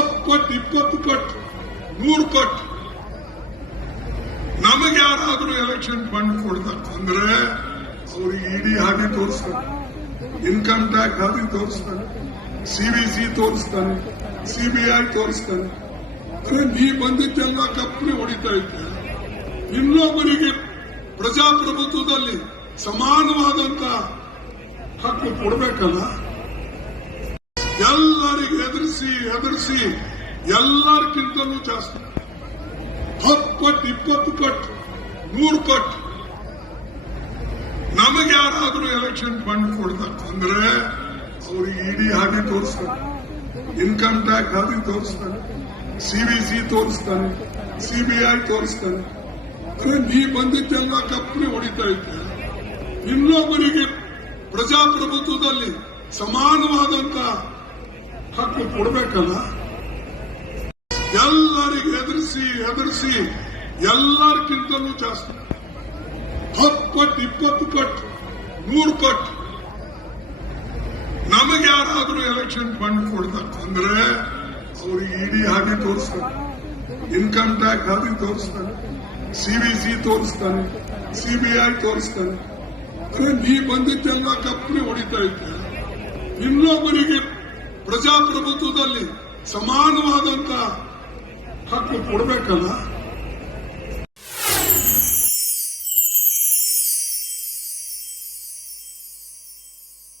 10 ಪಟ್ಟು 20 ಪಟ್ಟು 100 ಪಟ್ಟು ನಮಗೆ ಯಾರಾದ್ರೂ ಎಲೆಕ್ಷನ್ ಫಂಡ್ ಕೊಡ್ತಾರೆ ಅಂದ್ರೆ ಅವ್ರಿಗೆ ಇಡಿ ಹಾಗೆ ತೋರಿಸ್ತಾರೆ, ಇನ್ಕಮ್ ಟ್ಯಾಕ್ಸ್ ಹಾಗೆ ತೋರಿಸ್ತಾನೆ, ಸಿವಿಸಿ ತೋರಿಸ್ತಾನೆ, ಸಿಬಿಐ ತೋರಿಸ್ತಾನೆ. ಅಂದ್ರೆ ನೀ ಬಂದಿದ್ದೆಲ್ಲ ಕಪ್ಪನೆ ಹೊಡಿತಾ ಇದ್ದೆ. ಇನ್ನೊಬ್ಬರಿಗೆ ಪ್ರಜಾಪ್ರಭುತ್ವದಲ್ಲಿ ಸಮಾನವಾದಂತ ಹಕ್ಕು ಕೊಡಬೇಕಲ್ಲ. ಎಲ್ಲರಿಗೆ ಹೆದರಿಸಿ ಎಲ್ಲರಿಗಿಂತಲೂ ಜಾಸ್ತಿ 10 ಪಟ್ಟು 20 ಪಟ್ಟು 100 ಪಟ್ಟು ನಮಗೆ ಯಾರಾದ್ರೂ ಎಲೆಕ್ಷನ್ ಫಂಡ್ ಕೊಡ್ತಾರೆ ಅಂದ್ರೆ ಅವ್ರಿಗೆ ಇಡಿ ಹಾಗೆ ತೋರಿಸ್ತಾನೆ, ಇನ್ಕಮ್ ಟ್ಯಾಕ್ಸ್ ಹಾಗೆ ತೋರಿಸ್ತಾನೆ, ಸಿವಿಸಿ ತೋರಿಸ್ತಾನೆ, ಸಿಬಿಐ ತೋರಿಸ್ತಾನೆ. ಅಂದ್ರೆ ನೀ ಬಂದಿದ್ದೆಲ್ಲ ಕಪ್ಪನೆ ಹೊಡಿತಾ ಇದ್ದೆ. ಇನ್ನೊಬ್ಬರಿಗೆ ಪ್ರಜಾಪ್ರಭುತ್ವದಲ್ಲಿ ಸಮಾನವಾದಂತ ಹಕ್ಕು ಕೊಡಬೇಕಲ್ಲ. ಎಲ್ಲರಿಗೆ ಹೆದರಿಸಿ ಎಲ್ಲರಿಗಿಂತಲೂ ಜಾಸ್ತಿ 10 ಪಟ್ಟು 20 ಪಟ್ಟು 100 ಪಟ್ಟು ನಮಗೆ ಯಾರಾದ್ರೂ ಎಲೆಕ್ಷನ್ ಫಂಡ್ ಕೊಡ್ತಾರೆ ಅಂದ್ರೆ ಅವ್ರಿಗೆ ಇಡಿ ಹಾಗೆ ತೋರಿಸ್ತಾನೆ, ಇನ್ಕಮ್ ಟ್ಯಾಕ್ಸ್ ಹಾಗೆ ತೋರಿಸ್ತಾನೆ, ಸಿವಿಸಿ ತೋರಿಸ್ತಾನೆ, ಸಿಬಿಐ ತೋರಿಸ್ತಾನೆ. ಅಂದ್ರೆ ನೀ ಬಂದಿದ್ದೆಲ್ಲ ಕಪ್ಪನೆ ಹೊಡಿತಾ ಇದ್ದೆ. ಇನ್ನೊಬ್ಬರಿಗೆ ಪ್ರಜಾಪ್ರಭುತ್ವದಲ್ಲಿ ಸಮಾನವಾದಂತ ಹಕ್ಕು ಕೊಡಬೇಕಲ್ಲ.